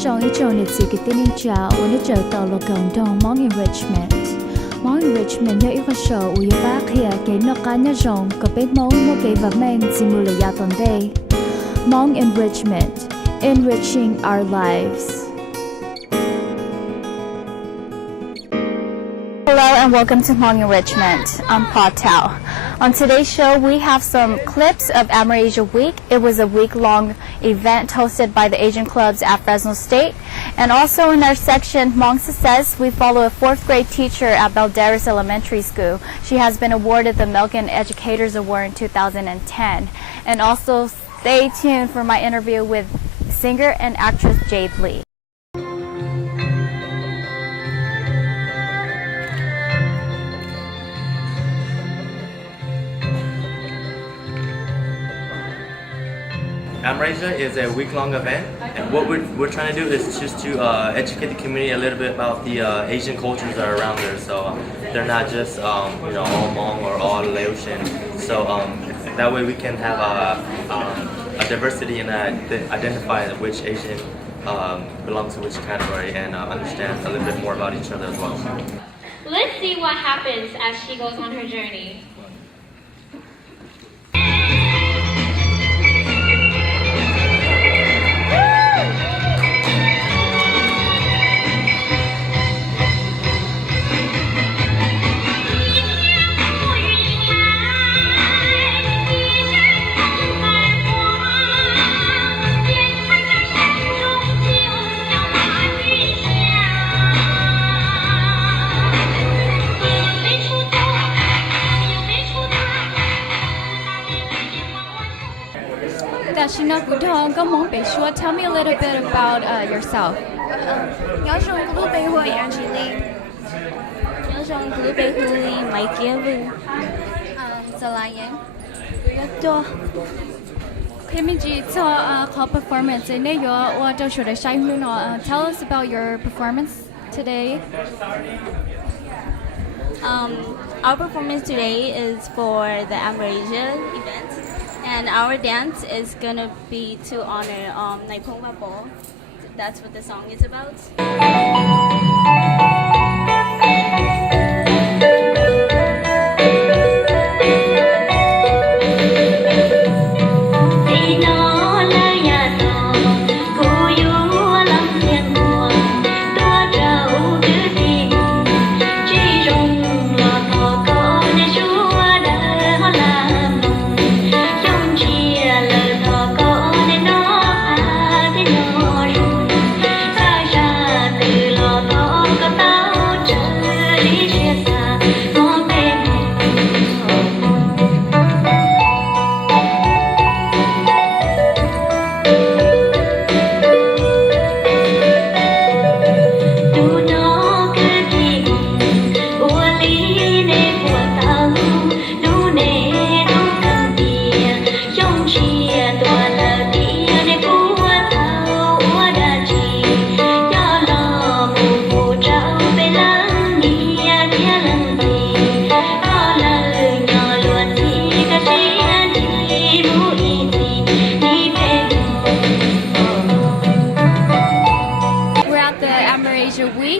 Xiong is joined to get in Chao when it's a Tolokong Hmong Enrichment. Hmong Enrichment is a show where you back here get no Kanya Zhong, Kapit Mong no gave a man Simulayaton Day. Hmong Enrichment, enriching our lives. Hello and welcome to Hmong Enrichment. I'm Thao. On today's show, we have some clips of Amerasia Week. It was a week-long event hosted by the Asian clubs at Fresno State. And also in our section, Hmong Success, we follow a 4th grade teacher at Balderas Elementary School. She has been awarded the Milken Educators Award in 2010. And also stay tuned for my interview with singer and actress Jade Lee. Amerasia is a week-long event, and what we're trying to do is just to educate the community a little bit about the Asian cultures that are around there. So they're not just all Hmong or all Laotian. So that way we can have a diversity and identify which Asian belongs to which category and understand a little bit more about each other as well. Let's see what happens as she goes on her journey. Tell me a little bit about yourself. Performance. Tell us about your performance today. Our performance today is for the Amerasia event, and our dance is gonna be to honor Naipongwa Ball. That's what the song is about.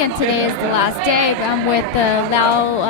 And today is the last day. I'm with the Lao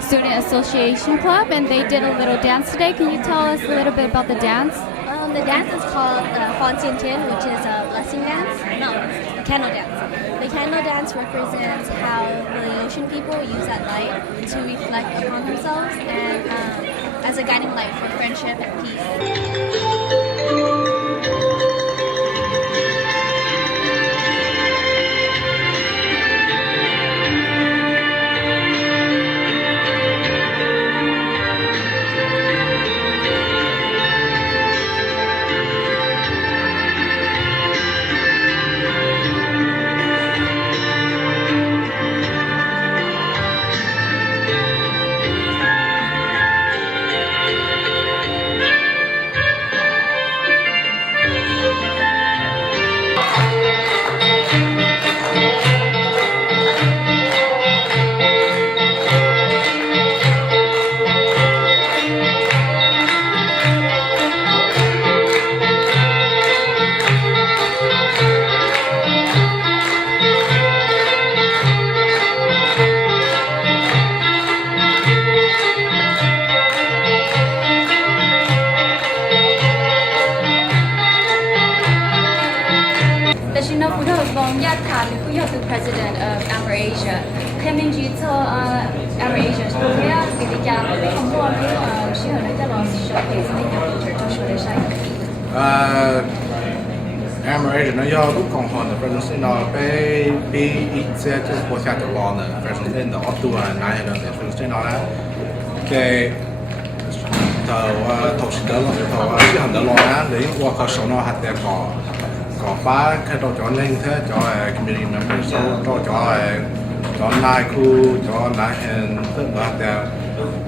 Student Association Club, and they did a little dance today. Can you tell us a little bit about the dance? The dance is called Hon Sien Tien, which is a blessing dance. No, it's a candle dance. The candle dance represents how the Laotian people use that light to reflect upon themselves and as a guiding light for friendship and peace. the president of Amerasia. Coming to Amerasia, we began from one she had a lot of showcase in the culture to show the side. Amerasia 呢要共和的 Fresno State 呢被一些就是国家的老呢 Fresno State 的多哪些的 Fresno State 呢在头是的了头是很多老呢的我可手呢还得搞发开到叫那个叫community members 叫哪一库叫哪些的的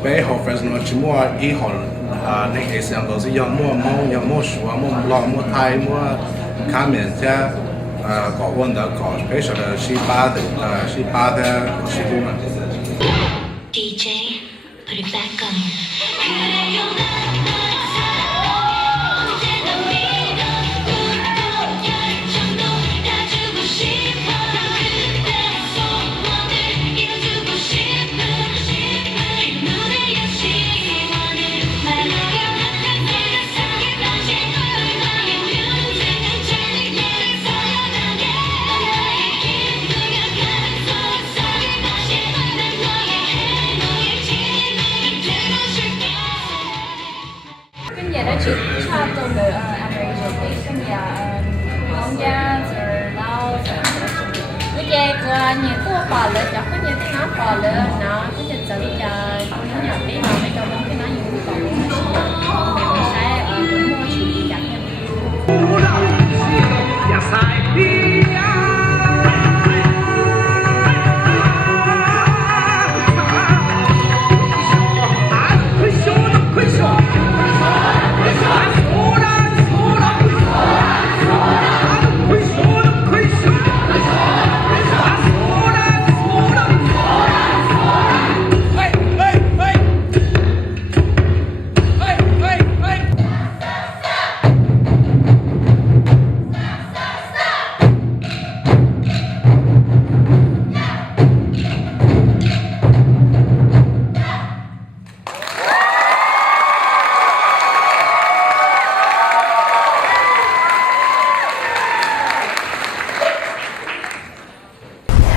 背后 Fresno 只摸以后那个像都是要摸树摸老摸台摸看面在搞问的搞 special 的18的西部嘛。DJ, put it back on. Hmong dance or Lao cái gì của nhiều cô bỏ lỡ cho có nhiều cái nó bỏ lỡ nó có nhiều giờ đi cho nó nhập đi mà mấy cái cái nó nhiều bỏ lỡ mình sẽ cũng mua chỉ chẳng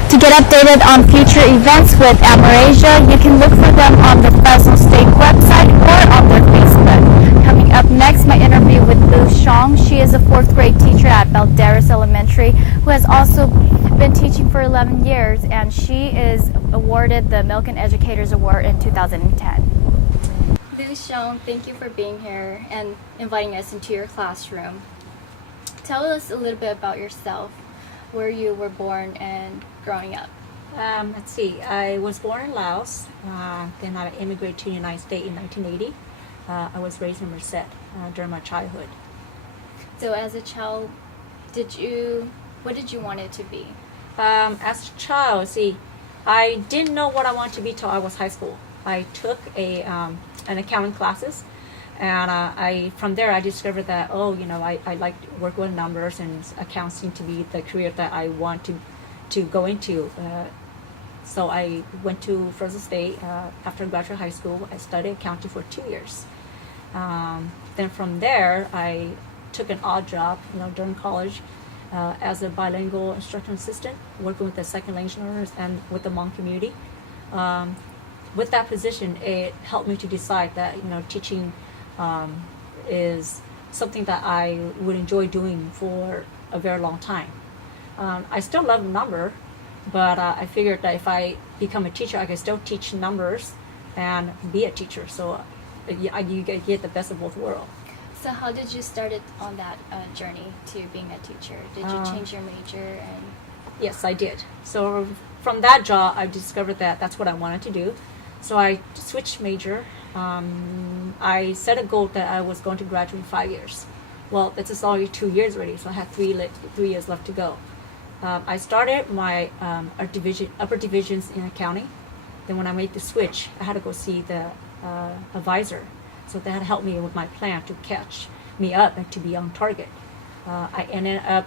To get updated on future events with Amerasia, you can look for them on the Fresno State website or on their Facebook. Coming up next, my interview with Lou Xiong. She is a 4th grade teacher at Balderas Elementary who has also been teaching for 11 years, and she is awarded the Milken Educators Award in 2010. Lou Xiong, thank you for being here and inviting us into your classroom. Tell us a little bit about yourself, where you were born and growing up. Let's see, I was born in Laos, then I immigrated to the United States in 1980. I was raised in Merced during my childhood. So as a child, what did you want it to be? As a child, see, I didn't know what I wanted to be till I was high school. I took an accounting classes, and from there I discovered that, I like to work with numbers, and accounts seemed to be the career that I want to go into. So I went to Fresno State after graduate high school. I studied accounting for 2 years. Then from there, I took an odd job, during college as a bilingual instructional assistant, working with the second language learners and with the Hmong community. With that position, it helped me to decide that teaching is something that I would enjoy doing for a very long time. I still love number, but I figured that if I become a teacher, I can still teach numbers and be a teacher. So you get the best of both worlds. So how did you start it on that journey to being a teacher? Did you change your major? Yes, I did. So from that job, I discovered that that's what I wanted to do. So I switched major. I set a goal that I was going to graduate in 5 years. Well, this is already 2 years already, so I had 3 years left to go. I started my upper divisions in accounting. Then when I made the switch, I had to go see the advisor. So that helped me with my plan to catch me up and to be on target. I ended up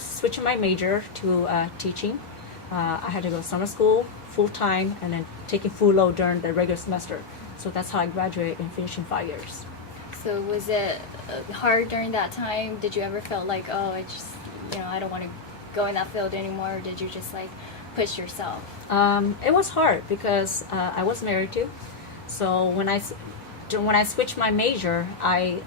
switching my major to teaching. I had to go to summer school full-time and then taking full load during the regular semester. So that's how I graduated and finished in 5 years. So was it hard during that time? Did you ever feel like, I don't want to go in that field anymore, or did you just like push yourself? It was hard because I was married too. So when I switched my major, I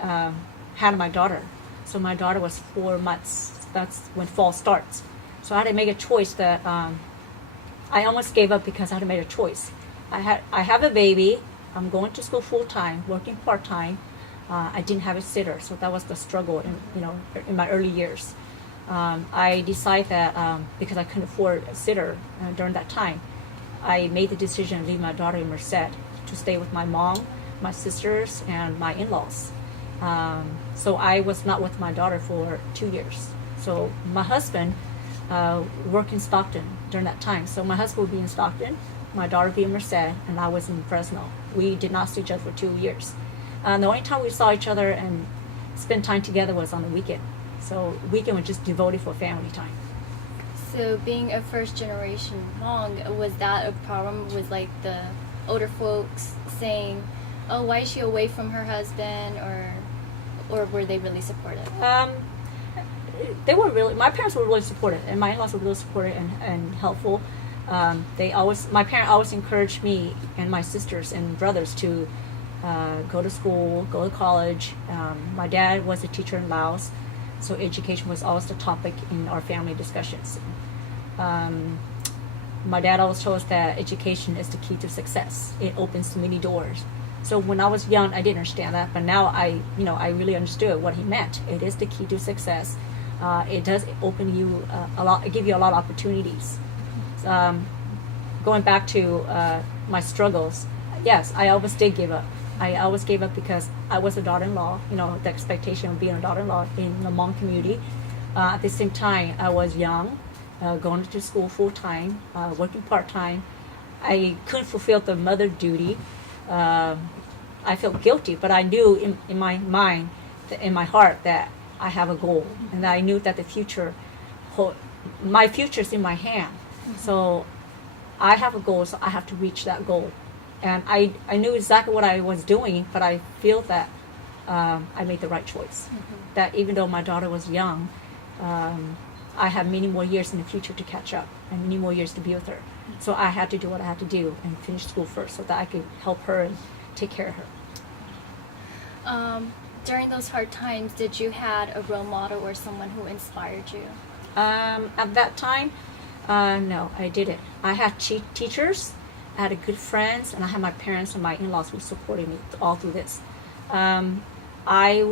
had my daughter. So my daughter was 4 months. That's when fall starts. So I had to make a choice that I almost gave up because I had to make a choice. I have a baby. I'm going to school full time, working part time. I didn't have a sitter, so that was the struggle in my early years. I decided that because I couldn't afford a sitter during that time, I made the decision to leave my daughter in Merced to stay with my mom, my sisters, and my in-laws. So I was not with my daughter for 2 years. So my husband worked in Stockton during that time. So my husband would be in Stockton, my daughter would be in Merced, and I was in Fresno. We did not see each other for 2 years. The only time we saw each other and spent time together was on the weekend. So weekend was just devoted for family time. So being a first generation Hmong, was that a problem with like the older folks saying, oh, why is she away from her husband, or were they really supportive? My parents were really supportive, and my in-laws were really supportive and helpful. My parents always encouraged me and my sisters and brothers to go to school, go to college. My dad was a teacher in Laos, so education was always the topic in our family discussions. My dad always told us that education is the key to success. It opens many doors. So when I was young, I didn't understand that, but now I really understood what he meant. It is the key to success. It does open you give you a lot of opportunities. Going back to my struggles, yes, I always did give up. I always gave up because I was a daughter-in-law, the expectation of being a daughter-in-law in the Hmong community. At the same time, I was young, going to school full-time, working part-time. I couldn't fulfill the mother duty. I felt guilty, but I knew in my mind, in my heart, that I have a goal, and that I knew that my future is in my hand. So I have a goal, so I have to reach that goal. And I knew exactly what I was doing, but I feel that I made the right choice. That even though my daughter was young, I have many more years in the future to catch up and many more years to be with her. So I had to do what I had to do and finish school first so that I could help her and take care of her. During those hard times, did you had a role model or someone who inspired you? At that time, no, I didn't. I had teachers, I had good friends, and I had my parents and my in-laws who supported me all through this. I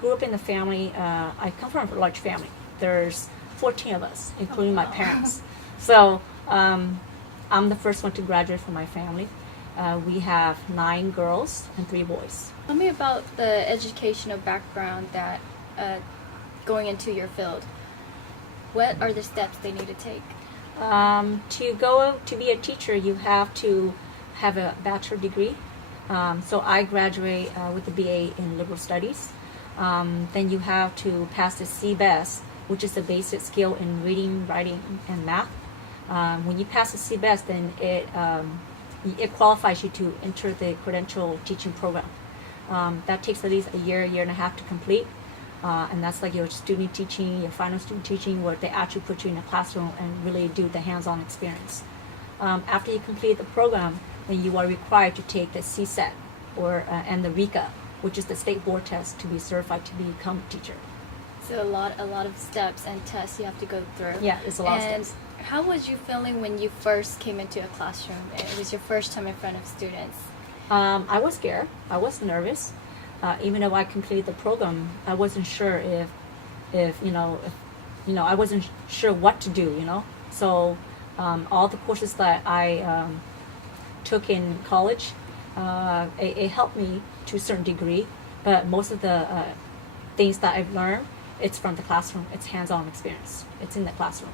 grew up in a family. I come from a large family. There's 14 of us, including my parents. So I'm the first one to graduate from my family. We have 9 girls and 3 boys. Tell me about the educational background that going into your field. What are the steps they need to take? To be a teacher, you have to have a bachelor degree. So I graduate with a BA in liberal studies. Then you have to pass the CBEST, which is the basic skill in reading, writing, and math. When you pass the CBEST, then it qualifies you to enter the credential teaching program. That takes at least a year and a half to complete. And that's like your student teaching, your final student teaching, where they actually put you in a classroom and really do the hands-on experience. After you complete the program, then you are required to take the CSET and the RICA, which is the state board test to be certified to become a teacher. So a lot of steps and tests you have to go through. Yeah, it's a lot of and steps. How was you feeling when you first came into a classroom? It was your first time in front of students. I was scared. I was nervous. Even though I completed the program, I wasn't sure if I wasn't sure what to do. So all the courses that I took in college, it helped me to a certain degree. But most of the things that I've learned, it's from the classroom. It's hands-on experience. It's in the classroom.